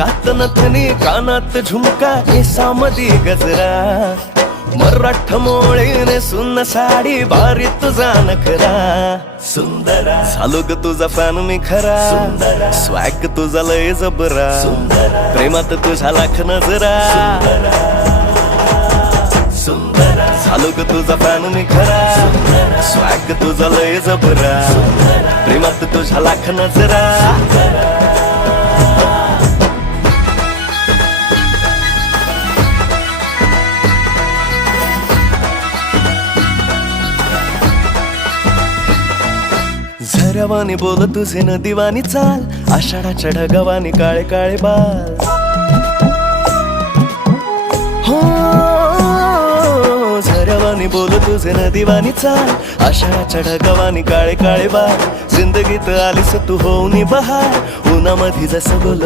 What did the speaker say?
नाकात नथनी कानात झुमका केसामधी गजरा मराठ मोळीने सुन्न साडी भारी तुझा नखरा सुंदरा झालो ग तुझा फॅन मी खरा स्वॅग तुझा लय जबरा प्रेमात तुझा लाख नजरा झालो ग तुझा फॅन मी खरा स्वॅग तुझा लय जबरा प्रेमात तुझा लाख नजरा झऱ्यावानी बोल तुझे नदीवानी चाल आषाढाच्या ढगावानी काळे काळे बाल हो झऱ्यावानी बोल तुझे नदीवानी चाल आषाढाच्या ढगावानी काळे काळे बाल जिंदगीत आलीस तू होऊनी बहार उन्हामध्ये जसं बोल